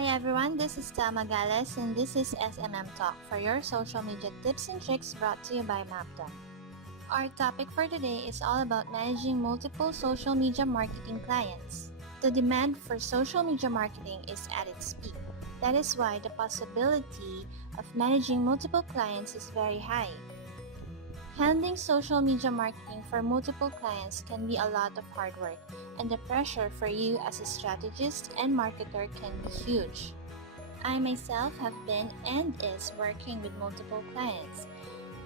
Hi everyone, this is Thelma Bangayan-Gales and this is SMM Talk for your social media tips and tricks brought to you by MAPPDOM'S. Our topic for today is all about managing multiple social media marketing clients. The demand for social media marketing is at its peak. That is why the possibility of managing multiple clients is very high. Handling social media marketing for multiple clients can be a lot of hard work, and the pressure for you as a strategist and marketer can be huge. I myself have been and is working with multiple clients,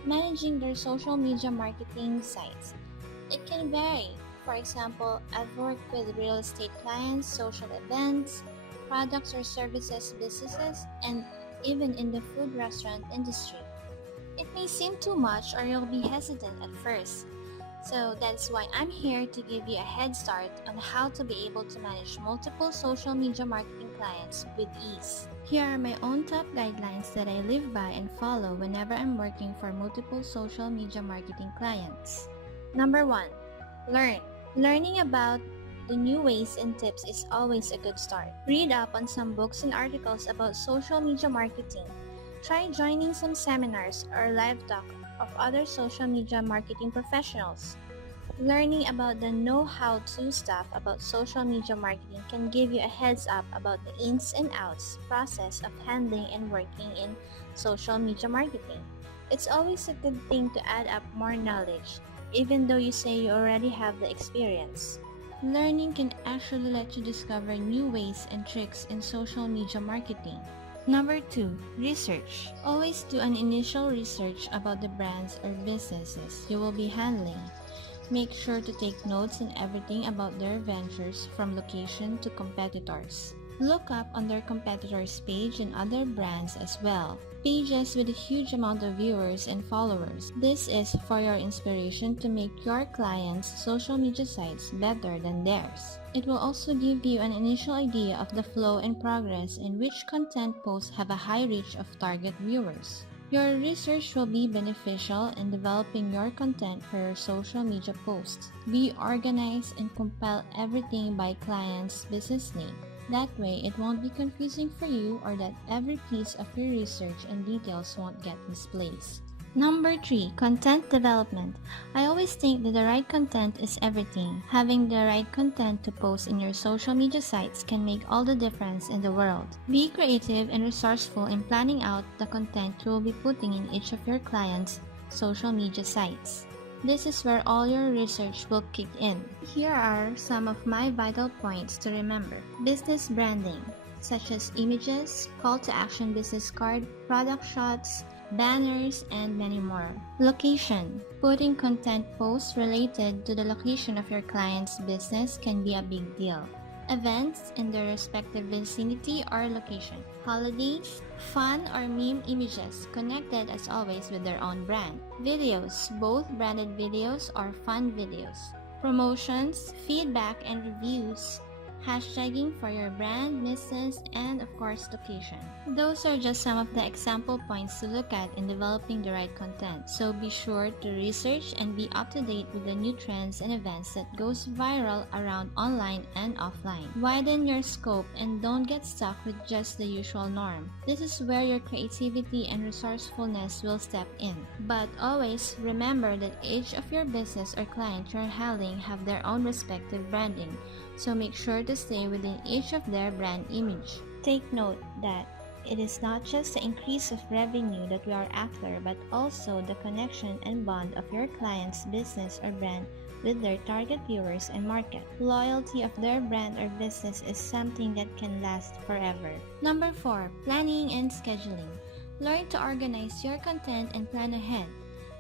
managing their social media marketing sites. It can vary. For example, I've worked with real estate clients, social events, products or services businesses, and even in the food restaurant industry. It may seem too much or you'll be hesitant at first. So that's why I'm here to give you a head start on how to be able to manage multiple social media marketing clients with ease. Here are my own top guidelines that I live by and follow whenever I'm working for multiple social media marketing clients. Number 1. Learn. Learning about the new ways and tips is always a good start. Read up on some books and articles about social media marketing. Try joining some seminars or live talk of other social media marketing professionals. Learning about the know-how-to stuff about social media marketing can give you a heads up about the ins and outs process of handling and working in social media marketing. It's always a good thing to add up more knowledge, even though you say you already have the experience. Learning can actually let you discover new ways and tricks in social media marketing. Number 2. Research. Always do an initial research about the brands or businesses you will be handling. Make sure to take notes on everything about their ventures from location to competitors. Look up on their competitors' page and other brands as well. Pages with a huge amount of viewers and followers. This is for your inspiration to make your clients' social media sites better than theirs. It will also give you an initial idea of the flow and progress in which content posts have a high reach of target viewers. Your research will be beneficial in developing your content for your social media posts. Be organized and compile everything by client's business name. That way, it won't be confusing for you or that every piece of your research and details won't get misplaced. Number 3. Content development. I always think that the right content is everything. Having the right content to post in your social media sites can make all the difference in the world. Be creative and resourceful in planning out the content you will be putting in each of your clients' social media sites. This is where all your research will kick in. Here are some of my vital points to remember. Business branding, such as images, call to action business card, product shots, banners, and many more. Location. Putting content posts related to the location of your client's business can be a big deal. Events in their respective vicinity or location. Holidays, fun or meme images connected as always with their own brand. Videos, both branded videos or fun videos. Promotions, feedback and reviews. Hashtagging for your brand, business, and of course location. Those are just some of the example points to look at in developing the right content, so be sure to research and be up to date with the new trends and events that goes viral around online and offline. Widen your scope and don't get stuck with just the usual norm. This is where your creativity and resourcefulness will step in. But always remember that each of your business or client you're handling have their own respective branding, so make sure to stay within each of their brand image. Take note that it is not just the increase of revenue that we are after, but also the connection and bond of your client's business or brand with their target viewers and market. Loyalty of their brand or business is something that can last forever. Number 4. Planning and scheduling. Learn to organize your content and plan ahead.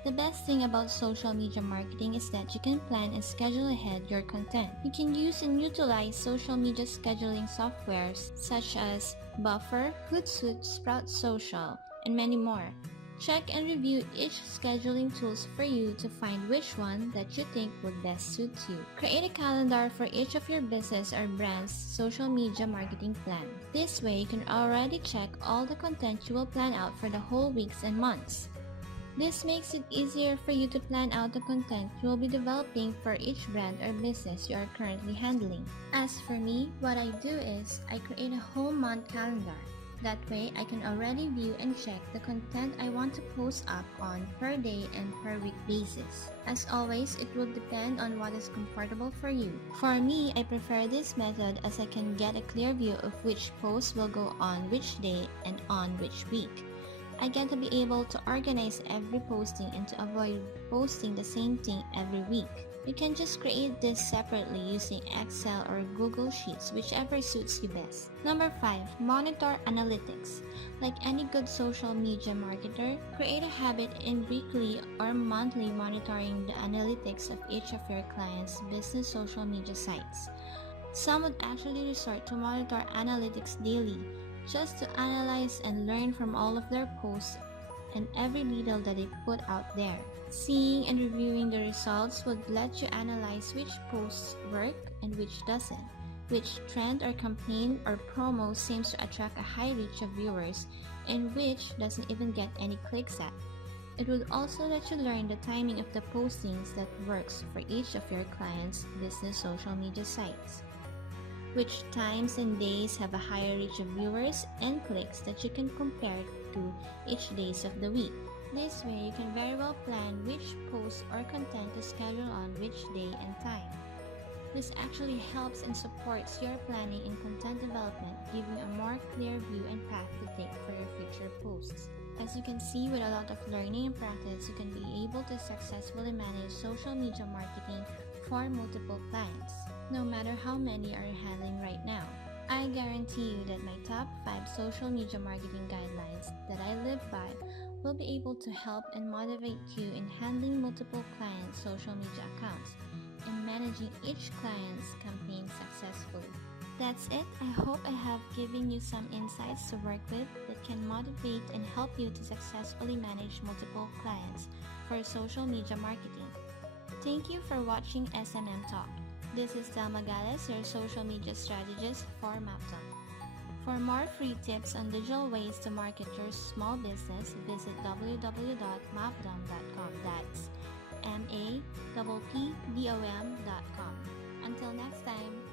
The best thing about social media marketing is that you can plan and schedule ahead your content. You can use and utilize social media scheduling softwares such as Buffer, Hootsuite, Sprout Social, and many more. Check and review each scheduling tools for you to find which one that you think would best suit you. Create a calendar for each of your business or brand's social media marketing plan. This way, you can already check all the content you will plan out for the whole weeks and months. This makes it easier for you to plan out the content you will be developing for each brand or business you are currently handling. As for me, what I do is I create a whole month calendar. That way, I can already view and check the content I want to post up on per day and per week basis. As always, it will depend on what is comfortable for you. For me, I prefer this method as I can get a clear view of which post will go on which day and on which week. I get to be able to organize every posting and to avoid posting the same thing every week. You can just create this separately using Excel or Google Sheets, whichever suits you best. Number 5. Monitor analytics. Like any good social media marketer, create a habit in weekly or monthly monitoring the analytics of each of your clients' business social media sites. Some would actually resort to monitor analytics daily, just to analyze and learn from all of their posts and every detail that they put out there. Seeing and reviewing the results would let you analyze which posts work and which doesn't, which trend or campaign or promo seems to attract a high reach of viewers, and which doesn't even get any clicks at. It would also let you learn the timing of the postings that works for each of your clients' business social media sites, which times and days have a higher reach of viewers and clicks that you can compare to each days of the week. This way, you can very well plan which post or content to schedule on which day and time. This actually helps and supports your planning and content development, giving a more clear view and path to take for your future posts. As you can see, with a lot of learning and practice, you can be able to successfully manage social media marketing for multiple clients, no matter how many are you handling right now. I guarantee you that my top 5 social media marketing guidelines that I live by will be able to help and motivate you in handling multiple clients' social media accounts and managing each client's campaign successfully. That's it. I hope I have given you some insights to work with that can motivate and help you to successfully manage multiple clients for social media marketing. Thank you for watching SMM Talk. This is Thelma Bangayan-Gales, your social media strategist for MAPPDOM. For more free tips on digital ways to market your small business, visit www.mappdom.com. That's MAPPDOM.com. Until next time.